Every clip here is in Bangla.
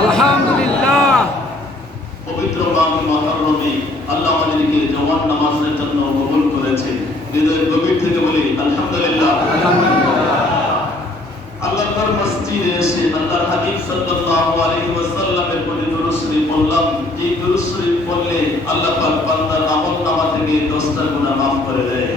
আলহামদুলিল্লাহ। পবিত্র মাহ মুহররমে আল্লাহ আমাদেরকে জওয়ান নামাজের জন্য কবুল করেছে। হৃদয়ের গভীর থেকে বলি আলহামদুলিল্লাহ। আল্লাহর মসজিদে এসে আল্লাহর হাবিব সাল্লাল্লাহু আলাইহি ওয়াসাল্লামের প্রতি দুরূদ শরীফ পড়লাম। এই দুরূদ শরীফ পড়লে আল্লাহ পাক বান্দার আমলনামা থেকে 10টা গুনাহ মাফ করে দেয়।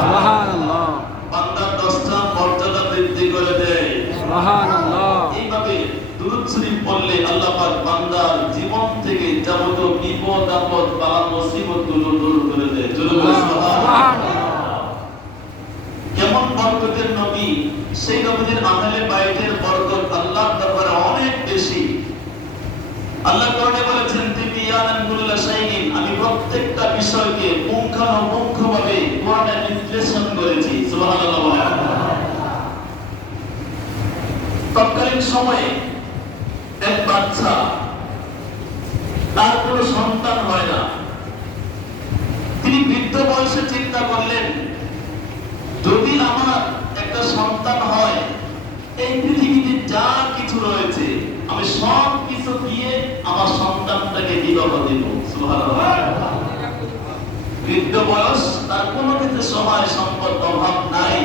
সুবহানাল্লাহ। বান্দার 10টা মর্যাদা বৃদ্ধি করে দেয়। সুবহানাল্লাহ। এইভাবে দুরূদ শরীফ পড়লে আল্লাহ পাক বান্দার জীবন থেকে যাবতীয় বিপদ আপদ বালা মুসিবতগুলো দূর করে দেয়। সুবহানাল্লাহ। কেমন বরকতের নবী, সেই নবীর আমলে বাইতের বরকত আল্লাহর দরবারে অনেক বেশি। আল্লাহ কোরআনে বলেছেন তিবিয়ানান কুল্লা শাইইন, আমি প্রত্যেকটা বিষয়কে পুঙ্খানুপুঙ্খভাবে কোরআনে বিশ্লেষণ করেছি। সুবহানাল্লাহ। তৎকালীন সময়ে এক বাচ্চা, তার কোনো সন্তান হয় না। তিনি বৃদ্ধ বয়সে চিন্তা করলেন, যদি আমার একটা সন্তান হয়, এই পৃথিবীতে যা কিছু রয়েছে আমি সব কিছু দিয়ে আমার সন্তানটাকে বিবাহ দেব। সুবহানাল্লাহ। বৃদ্ধ বয়স, তার কোনো কিছু সময় সম্পদ অভাব নাই,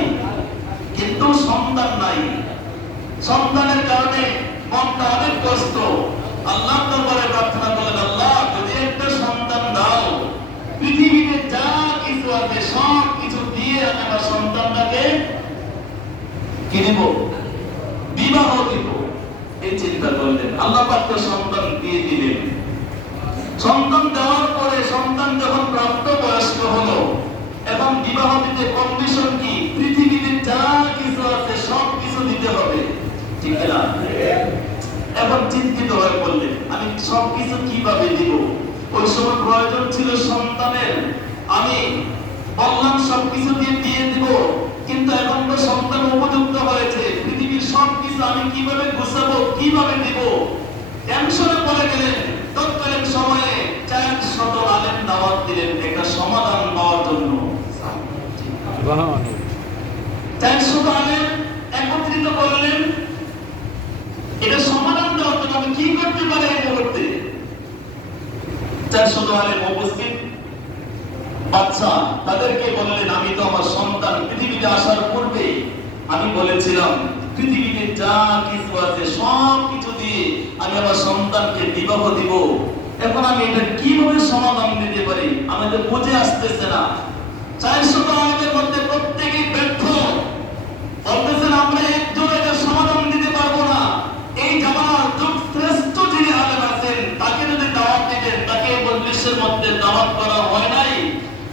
কিন্তু সন্তান নাই। সন্তানের কারণে মনটা অনেক কষ্ট। আল্লাহর দরবারে প্রার্থনা করলেন, আল্লাহ যদি একটা সন্তান দাও, পৃথিবীতে যা কিছু আছে সব কিছু দিয়ে আমি আমার সন্তানটাকে কি দেব? বিবাহ দেব। এই চিন্তা করলেন। আল্লাহ পাক তো সন্তান দিয়ে দিলেন। সন্তান দেওয়ার পরে সন্তান যখন প্রাপ্ত বয়স্ক হলো, এখন বিবাহ দিতে কন্ডিশন কি? পৃথিবীতে যা কিছু আছে সব কিছু দিতে হবে, ঠিক না? এখন চিন্তিত হয়ে পড়লেন, আমি সব কিছু কিভাবে দিব? ওই সময় প্রয়োজন ছিল সন্তানের। আমি বললাম সবকিছু দিয়ে দিব, কিন্তু এখন তো সন্তান উপযুক্ত হয়েছে, পৃথিবীর সবকিছু আমি কিভাবে গুছাবো, কিভাবে দিব? টেনশনে পড়ে গেলেন। তৎকালীন সময়ে 400 আলেম দাওয়াত দিলেন একটা সমাধান পাওয়ার জন্য। 400 আলেম একত্রিত করলেন, এটা সমাধান দেওয়ার জন্য আমি কি করতে পারি এই মুহূর্তে? 400 আলেম উপস্থিত। বাচ্চা তাদেরকে বললেন, আমি তো আমার সন্তান পৃথিবীতে আসার পূর্বে আমি বলেছিলাম পৃথিবীতে যা কিছু আছে সব কিছু দিয়ে আমি আমার সন্তানকে বিবাহ দিব। এখন আমি এটা কিভাবে সমাধান দিতে পারি? আমাদের বুঝে আসতেছে না। 400 আলেমের মধ্যে প্রত্যেকেই ব্যর্থ। বলতেছেন, আমরা একজন এটা সমাধান দিতে পারবো না। এই জামানার যুগ শ্রেষ্ঠ যিনি আলেম আছেন, তাকে যদি দাওয়াত দিতেন, তাকে মজলিসের মধ্যে দাওয়াত করা হয় নাই,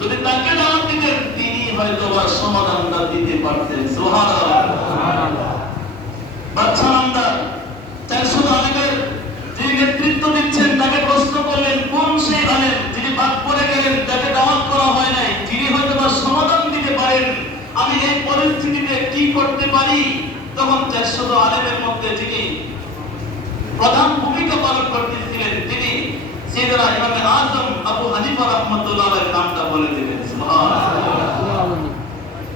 যদি তাকে দাওয়াত দিতেন, তিনি হয়তো সমাধানটা দিতে পারতেন। সুবহানাল্লাহ। বাচ্চা নামদার 400 আলেমের যিনি নেতৃত্ব দিচ্ছেন, তাকে প্রশ্ন করলেন, কোন সেই আলেম যিনি বাদ পড়ে গেলেন, তাকে দাওয়াত করা হয় নাই, যিনি হয়তো সমাধান দিতে পারেন, আমি এই পরিস্থিতিতে কি করতে পারি? তখন 400 আলেমের মধ্যে যিনি প্রধান ভূমিকা পালন করতেছিলেন, তিনি সাইয়েদনা ইমাম আযম আবু হানিফা রাহমাতুল্লাহ আলাইহির নামটা বলে দিলেন। সুবহানাল্লাহ।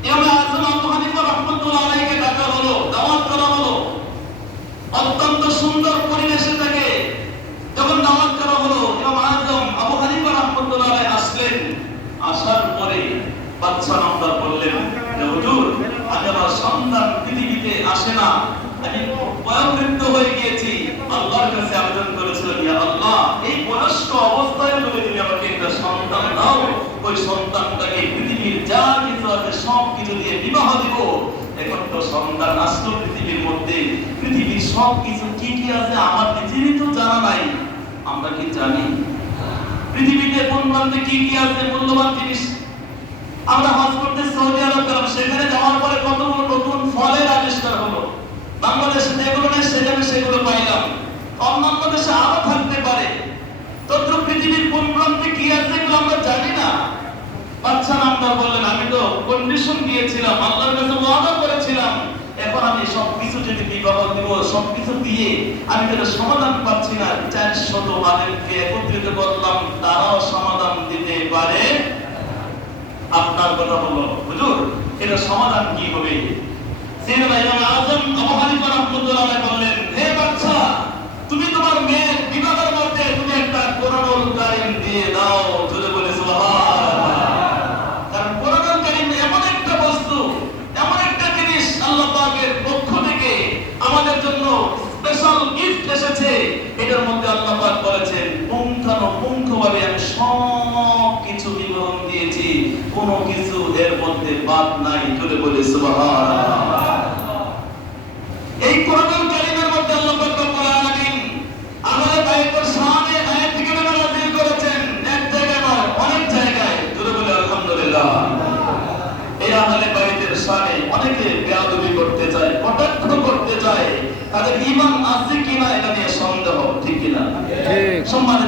ইমাম আযম আবু হানিফা রাহমাতুল্লাহ আলাইহিকে ডাকা হলো, দাওয়াত করা হলো। অত্যন্ত সুন্দর পরিবেশে থেকে যখন দাওয়াত করা হলো, ইমাম আযম আবু হানিফা রাহমাতুল্লাহ আলাইহি আসলেন। আসার পরে বাদশা নামদার বললেন, হুজুর, আমি আমার সন্তান পৃথিবীতে আসে না, আমি বয়োবৃদ্ধ হয়ে গিয়েছি, আল্লাহর কাছে আবেদন করেছিলাম, ইয়া আল্লাহ, এই বয়স্ক অবস্থায় যদি তুমি আমাকে একটা সন্তান দাও, ওই সন্তানটাকে পৃথিবীর যা কিছু আছে সব কিছু দিয়ে বিবাহ দিব। এখন তো সন্তান আসলো পৃথিবীর মধ্যে, পৃথিবীর সব কিছু কি কি আছে আমার নিজেরই তো জানা নাই। আমরা কি জানি পৃথিবীতে কোন প্রান্তে কি কি আছে মূল্যবান জিনিস? আমরা হজ করতে সৌদি আরব গেলাম, সেখানে যাওয়ার পরে কত নতুন ফলের আবিষ্কার হলো। বাংলাদেশে যেগুলো নেই সেখানে সেগুলো পাইলাম, অন্যান্য দেশে আরো থাকতে পারে। তদ্র পৃথিবীর কোন প্রান্তে কি আছে এগুলো আমরা জানি না। বাচ্চা নামদার বললেন, আমি তো কন্ডিশন দিয়েছিলাম, আল্লাহর কাছে ওয়াদা করেছিলাম, এখন আমি সবকিছু যদি বিবাহ দিব, সবকিছু দিয়ে আমি যেটা সমাধান পাচ্ছি না, 400 আলেমকে একত্রিত করলাম, তারাও সমাধান দিতে পারে। আপনার কথা হলো হুজুর, এটা সমাধান কি হবে? সাইয়েদনা ইমাম আযম আবু হানিফা রাহমাতুল্লাহ আলাইহি বললেন, হে বাচ্চা, তুমি তোমার মেয়ের বিবাহের মধ্যে তুমি একটা কোরআনুল কারীম দিয়ে দাও। জোরে বলে সুবহানাল্লাহ। কারণ কোরআনুল কারীম এমন একটা বস্তু, এমন একটা জিনিস, আল্লাহ পাকের পক্ষ থেকে আমাদের জন্য স্পেশাল গিফট এসেছে। এটার মধ্যে আল্লাহ পাক বলেছেন, পুঙ্খানুপুঙ্খভাবে আমি সব কিছু বিবরণ দিয়েছি, কোনো কিছু এর মধ্যে বাদ নাই। জোরে বলে সুবহানাল্লাহ। এই কোরআনুল কারীমের মধ্যে আল্লাহ পাক রব্বুল আলামিন আহলে বাইতের শানে আয়াত থেকে নাযিল করেছেন, এক জায়গায় নয়, অনেক জায়গায়। জোরে বলে আলহামদুলিল্লাহ। এই আহলে বাইতের শানে অনেকে বেয়াদবি করতে চায়, কটাক্ষ করতে চায়, তাদের ঈমান আছে কিনা এটা নিয়ে সন্দেহ, ঠিক কিনা? ঠিক। সম্মানিত